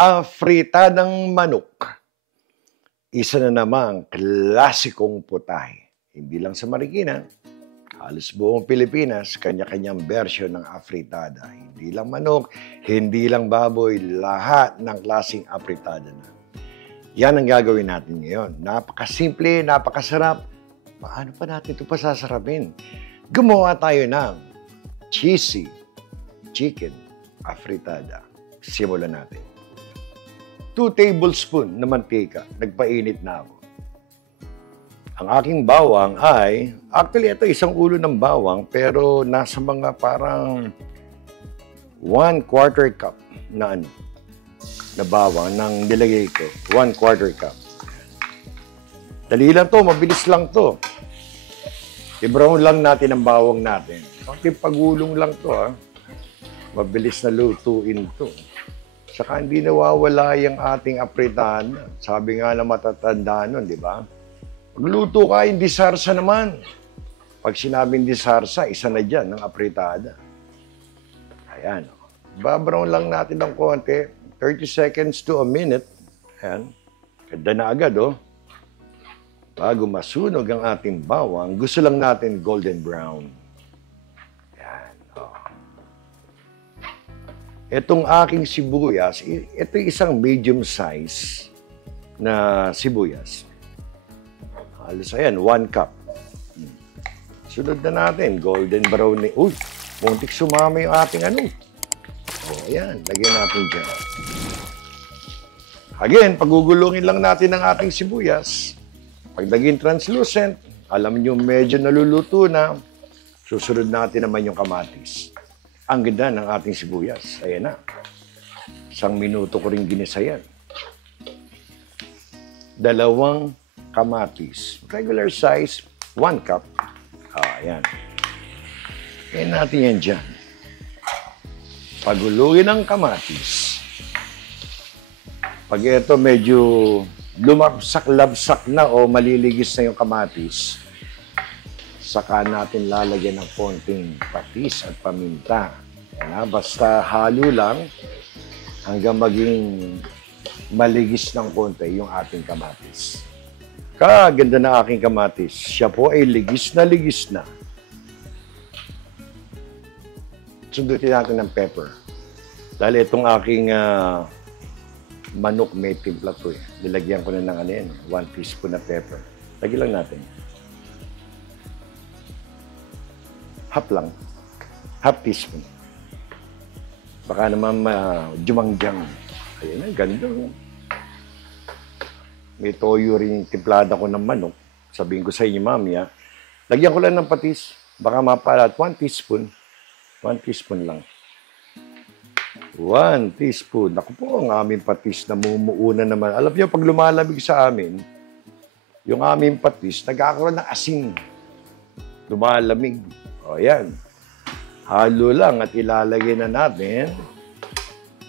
Afritadang manok. Isa na namang klasikong putahe. Hindi lang sa Marikina, halos buong Pilipinas, kanya-kanyang bersyon ng afritada. Hindi lang manok, hindi lang baboy, lahat ng klaseng afritada na. Yan ang gagawin natin ngayon. Napakasimple, napakasarap. Paano pa natin ito pasasarapin? Gumawa tayo ng cheesy chicken afritada. Simulan natin. 2 tablespoons na mantika. Nagpainit na ako. Ang aking bawang ay, actually ito isang ulo ng bawang, pero nasa mga parang 1/4 cup na bawang nang nilagay ko. 1/4 cup. Dali lang to, mabilis lang to. I-brown lang natin ang bawang natin. Konting pagulong lang to ha. Mabilis na lutuin to. Saka hindi nawawala yung ating afritada. Sabi nga na matatanda nun, di ba? Pagluto ka, hindi sarsa naman. Pag sinabing di sarsa, isa na dyan ng afritada. Ayan. Babrown lang natin ng konti. 30 seconds to a minute. Ayan. Ganda na agad, oh. Bago masunog ang ating bawang, gusto lang natin golden brown. Ayan. Oh. Itong aking sibuyas, ito isang medium size na sibuyas. Halos ayan, 1 cup. Sunod na natin, golden brown. Uy, muntik sumama yung ating ano. O, ayan, lagyan natin dyan. Again, pagugulungin lang natin ang ating sibuyas. Pag naging translucent, alam nyo medyo naluluto na, susunod natin naman yung kamatis. Ang ganda ng ating sibuyas. Ayan na. 1 minuto ko rin ginisa yan. 2 kamatis. Regular size, 1 cup. Ayan. Ayan natin yan dyan. Pagulungin ang kamatis. Pag ito medyo lumabsak-labsak na o maliligis na yung kamatis, saka natin lalagyan ng konting patis at paminta. Ayan, basta halo lang hanggang maging maligis ng konti yung ating kamatis. Kaganda na aking kamatis. Siya po ay ligis na. Sundutin natin ng pepper. Dahil itong aking manok may timpla to eh. Nilagyan ko na ng 1 teaspoon na pepper. Lagyan lang natin. Half lang. Half teaspoon. Baka naman jumangjang. Ayan na, ganda. May toyo rin timplada ko ng manok. Sabihin ko sa inyo, mamaya. Lagyan ko lang ng patis. Baka mapalat. 1 teaspoon. 1 teaspoon lang. 1 teaspoon. Ako po, ang aming patis na mumuuna naman. Alam niyo, pag lumalamig sa amin, yung aming patis, nagkakaroon ng asin. Lumalamig. O, yan. Halo lang at ilalagay na natin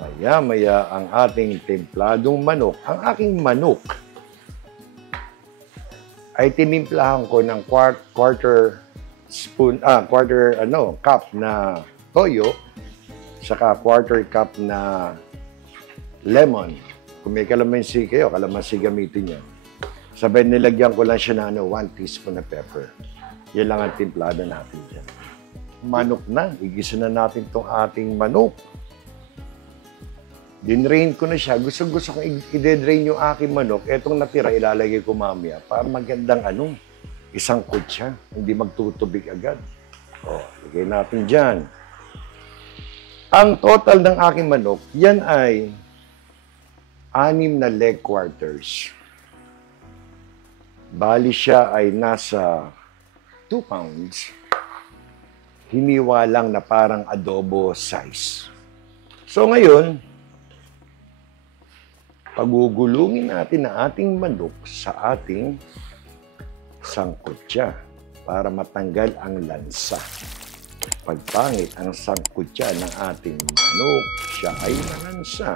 maya-maya ang ating templadong manok. Ang aking manok ay tinimplahan ko ng quarter cup na toyo, saka quarter cup na lemon. Kung may kalamansi kayo, kalamansi gamitin nyo. Sabay nilagyan ko lang siya na 1 teaspoon na pepper. Yan lang ang timplada natin dyan. Manok na. Igisa na natin itong ating manok. Dinrain ko na siya. Gusto ko i-drain yung aking manok. Etong natira, ilalagay ko mamaya para magandang isang kutsa. Hindi magtutubig agad. O, lagay natin dyan. Ang total ng aking manok, yan ay 6 na leg quarters. Bali siya ay nasa 2 pounds. Hiniwa lang na parang adobo size. So ngayon, pagugulungin natin ang ating manok sa ating sangkutya para matanggal ang lansa. Pagpangit ang sangkutya ng ating manok, siya ay nalansa.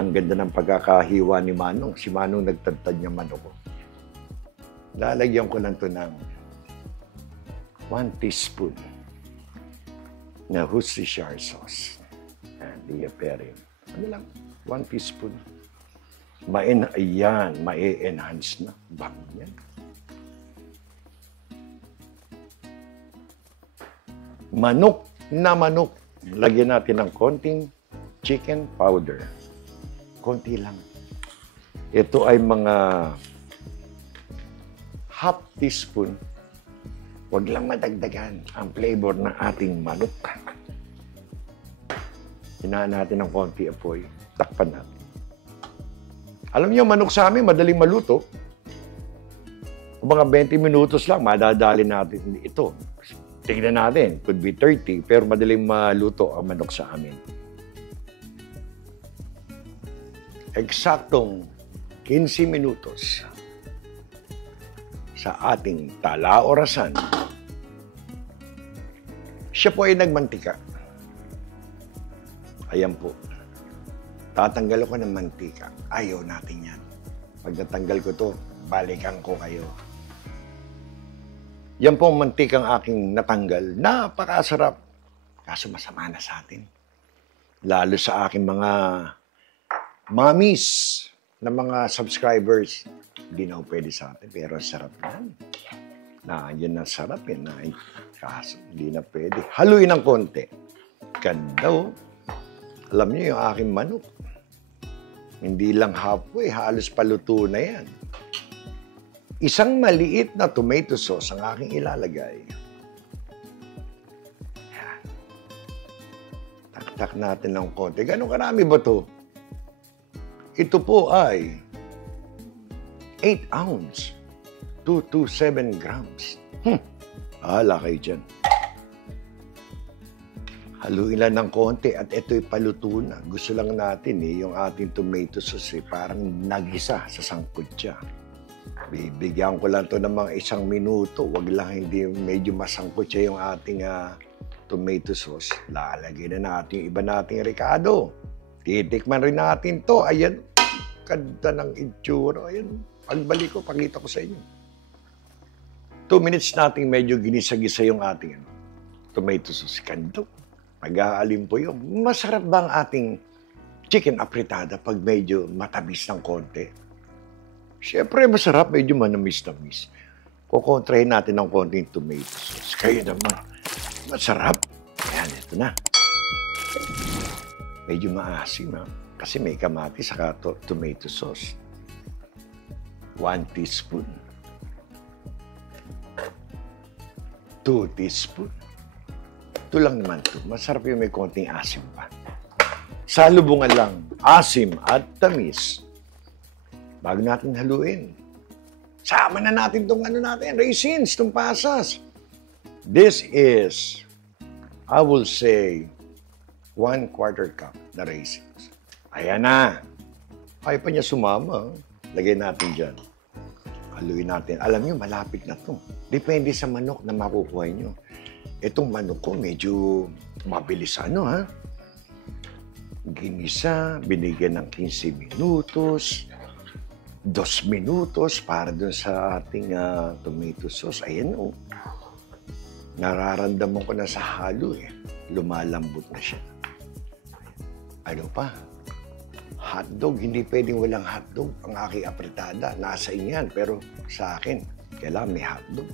Ang ganda ng pagkakahiwa ni Manong. Si Manong nagtadtad niya manok. Lalagyan ko lang ito ng 1 teaspoon na Worcestershire sauce. And diaperin. Ano lang? 1 teaspoon. Ayan, ma-enhance na. Bango yan. Manok na manok. Lagyan natin ng konting chicken powder. Konti lang. Ito ay mga half teaspoon. Huwag lang madagdagan ang flavor ng ating manok. Hinaan natin ng konti apoy. Takpan natin. Alam niyo, manok sa amin, madaling maluto. Mga 20 minutos lang, madadali natin ito. Tingnan natin, could be 30, pero madaling maluto ang manok sa amin. Eksaktong 15 minutos sa ating tala-orasan. Siya po ay nagmantika. Ayan po. Tatanggal ko ng mantika. Ayaw natin yan. Pag natanggal ko to, balikan ko kayo. Yan po ang mantikang aking natanggal. Napakasarap. Kaso masama na sa atin. Lalo sa aking mga mommies na mga subscribers. Hindi na pwede sa atin, pero sarap yan. Yan ang sarap yan. Kaso hindi na pwede. Haluin ng konti. Ganda oh. Alam niyo yung aking manok. Hindi lang halfway, halos paluto na yan. Isang maliit na tomato sauce ang aking ilalagay. Yan. Taktak natin ng konti. Gano'ng karami ba to? Ito po ay 8 ounce. 2 to 7 grams. Bahala kayo dyan. Haluin lang ng konti at ito'y paluto na. Gusto lang natin yung ating tomato sauce parang nagisa sa sangkot siya. Bibigyan ko lang to ng mga 1 minuto. Wag lang hindi medyo masangkot siya yung ating tomato sauce. Lalagyan na natin yung iba nating ricado. Titikman rin natin to. Ayan, ganda ng itsura. Ayan, pagbalik ko, pakita ko sa inyo. 2 minutes natin medyo ginisa-gisa yung ating tomato sauce. Ganda. Mag-aalim po yun. Masarap ba ang ating chicken apritada pag medyo matamis ng konti? Siyempre, masarap. Medyo manamis-tamis. Kukontrahin natin ng konting tomato sauce. Kayo naman. Masarap. Ayan, ito na. Medyo maasim, ha? Kasi may kamatis saka tomato sauce. 1 teaspoon. 2 teaspoon. Ito lang naman ito. Masarap yung may konting asim pa. Salubungan lang, asim at tamis. Bago natin haluin. Sama na natin itong raisins, itong pasas. This is, I will say, 1/4 cup na raisins. Ayan na. Ayaw pa niya sumama. Lagay natin dyan. Haluin natin. Alam niyo, malapit na ito. Depende sa manok na makukuha niyo. Itong manok ko medyo mabilis Ginisa, binigyan ng 15 minutos, 2 minutos para dun sa ating tomato sauce. Ayan oh. Nararamdaman ko na sa halo Lumalambot na siya. Ano pa? Hotdog, hindi pwedeng walang hotdog. Ang aking apritada, nasa inyan. Pero sa akin, kailangan may hotdog.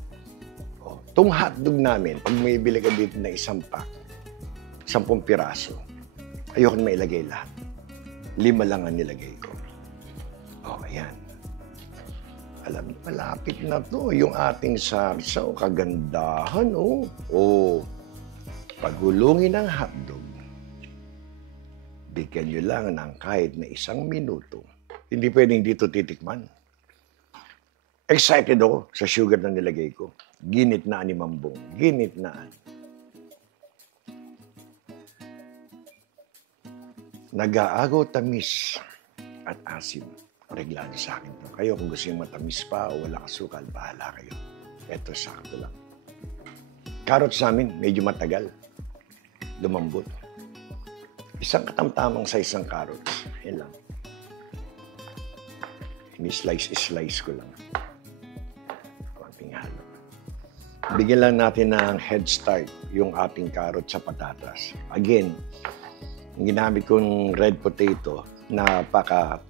Itong hotdog namin, pag may bili ka dito na 1 pack, 10 piraso, ayoko na mailagay lahat. 5 lang ang nilagay ko. Ayan. Alam niyo, malapit na to yung ating sarsa. Kagandahan, pagulungin ng hotdog, bigyan nyo lang ng kahit na 1 minuto. Hindi pwedeng dito titikman. Excited ako sa sugar na nilagay ko. Ginitnaan ni Mambong. Ginitnaan. Nag-aagaw tamis at asim. Reglado sa akin to. Kayo kung gusto yung matamis pa o wala kasukal, bahala kayo. Ito, sakto lang. Carrots namin, medyo matagal. Lumambot. 1 katamtamang size ng carrots. Yan lang. Ini-slice ko lang. Bigyan lang natin ng head start yung ating carrot sa patatas. Again, yung ginamit kong red potato, napaka,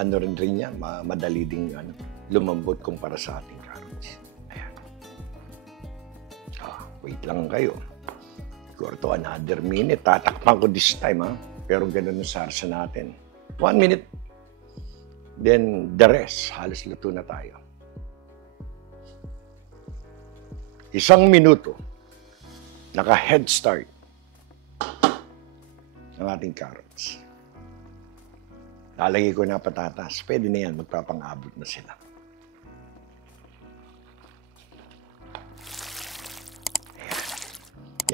ano rin niya, madali ding lumambot kumpara sa ating carrots. Ayan. Wait lang kayo. Siguro to another minute. Tatakpan ko this time, ha? Pero ganun ang sarsa natin. 1 minute. Then, the rest. Halos luto na tayo. 1 minuto. Naka-head start ng ating carrots. Lalagay ko na patatas. Pwede na yan. Magpapang-abot na sila.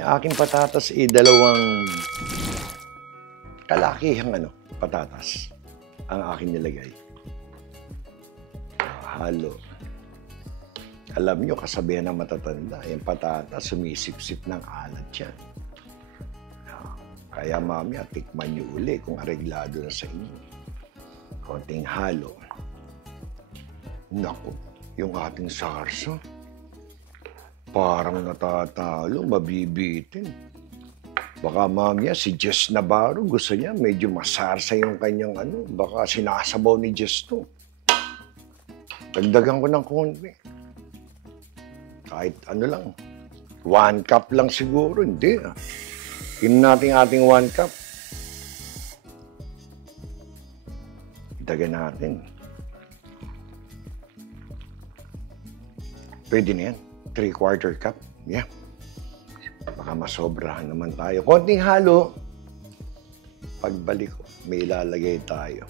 Yung aking patatas dalawang kalakihang patatas ang aking nilagay. Halo. Alam nyo, kasabihan ng matatanda, yung patatas, sumisip-sip ng alat yan. Kaya mamaya, tikman nyo uli kung areglado na sa inyo. Konting halo. Naku, yung ating sarsa, parang natatalo, mabibitin. Baka mamaya si Jess Navarro, gusto niya, medyo masarsa yung kanyang baka sinasabaw ni Jess to. Dagdagan ko ng konti. Kahit lang, 1 cup lang siguro, hindi Inom natin ating 1 cup. Itagan natin. Pwede na yan. 3/4 cup. Yeah. Baka masobrahan naman tayo. Konting halo. Pagbalik ko, may ilalagay tayo.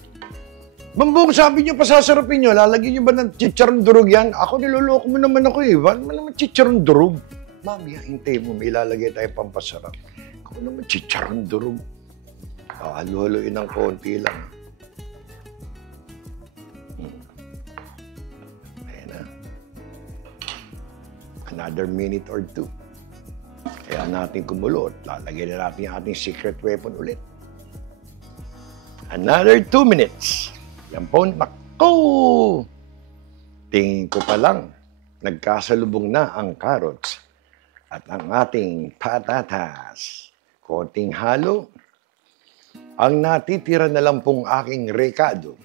Mambong, sabi niyo, pasasarapin niyo. Lalagyan niyo ba ng chicharon durog yan? Ako, niloloko mo naman ako eh. Wala mo naman chicharon durog. Mami, hintay mo. May ilalagay tayo pampasarap. Ako naman chicharon durog. Halo-haloin ng konti lang. Ayan na. Another minute or 2. Kaya natin kumulo. Lalagay na natin yung ating secret weapon ulit. Another 2 minutes. Yan po, naku! Tingin ko pa lang, nagkasalubong na ang carrots at ang ating patatas. Konting halo. Ang natitira na lang pong aking rekado,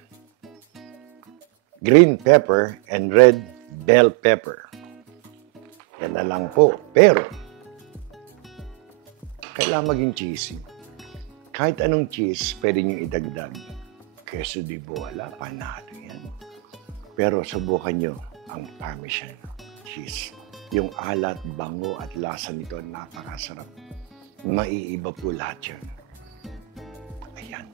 green pepper and red bell pepper. Yan na lang po. Pero, kailangan maging cheesy. Kahit anong cheese, pwede nyo idagdag. Queso di bola, panalo yan. Pero subukan nyo ang Parmesan cheese. Yung alat, bango at lasa nito, napakasarap. Maiiba po lahat yan. Ayan.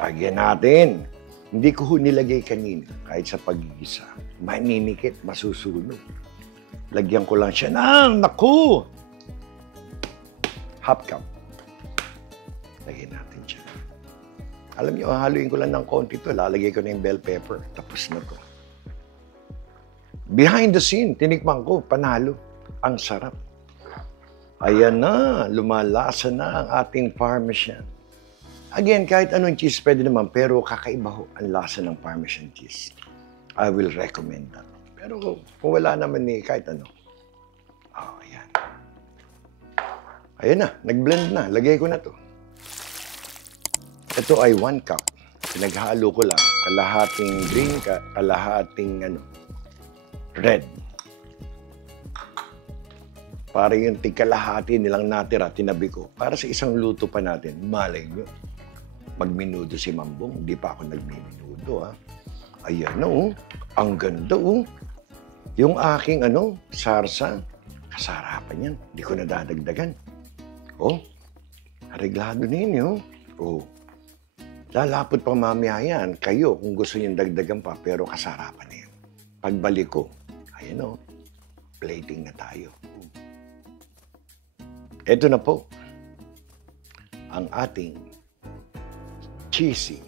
Lagyan natin. Hindi ko nilagay kanina, kahit sa pagigisa. Maninikit, masusunog. Lagyan ko lang siya ng, naku! Half cup. Lagyan natin siya. Alam niyo, haluin ko lang ng konti ito. Lalagay ko na yung bell pepper. Tapos na to. Behind the scene, tinikman ko, panalo. Ang sarap. Ayan na, lumalasa na ang ating Parmesan. Again, kahit anong cheese pwede naman, pero kakaiba ho ang lasa ng Parmesan cheese. I will recommend that. Pero kung wala naman kahit ano. Ayan. Ayan na, nag-blend na. Lagay ko na to. Ito ay 1 cup. Pinaghalo ko lang. Kalahating green, kalahating red. Para yung tigkalahati nilang natira, tinabi ko. Para sa isang luto pa natin, malay nyo. Magminudo si Mambong. Hindi pa ako nagmiminudo, ha. Ayan na, Ang ganda, Yung aking, sarsa, kasarapan yan. Hindi ko nadadagdagan. Areglado na yun, Lalapot pa mamaya yan. Kayo, kung gusto nyo dagdagan pa, pero kasarapan na yan. Pagbalik ko, ayan plating na tayo. Ito na po, ang ating cheesy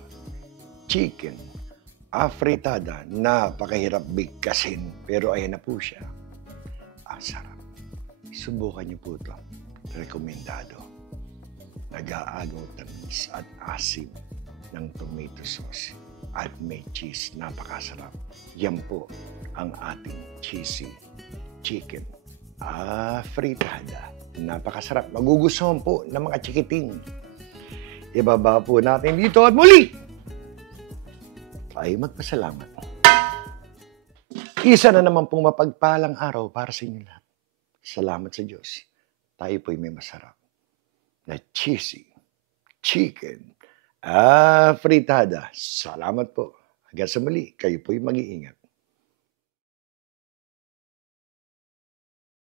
chicken afritada. Napakahirap bigkasin, pero ayan na po siya. Sarap. Subukan niyo po ito. Rekomendado. Nag-aagaw tamis at asim ng tomato sauce at may cheese. Napakasarap. Yan po ang ating cheesy chicken afritada. Napakasarap. Magugustuhan po ng mga chikiting. ibaba po natin dito at muli ay magpasalamat. Isa na naman pong mapagpalang araw para sa inyo lahat. Salamat sa Diyos. Tayo po'y may masarap na cheesy chicken fritada. Salamat po. Hanggang sa muli, kayo po'y mag-iingat.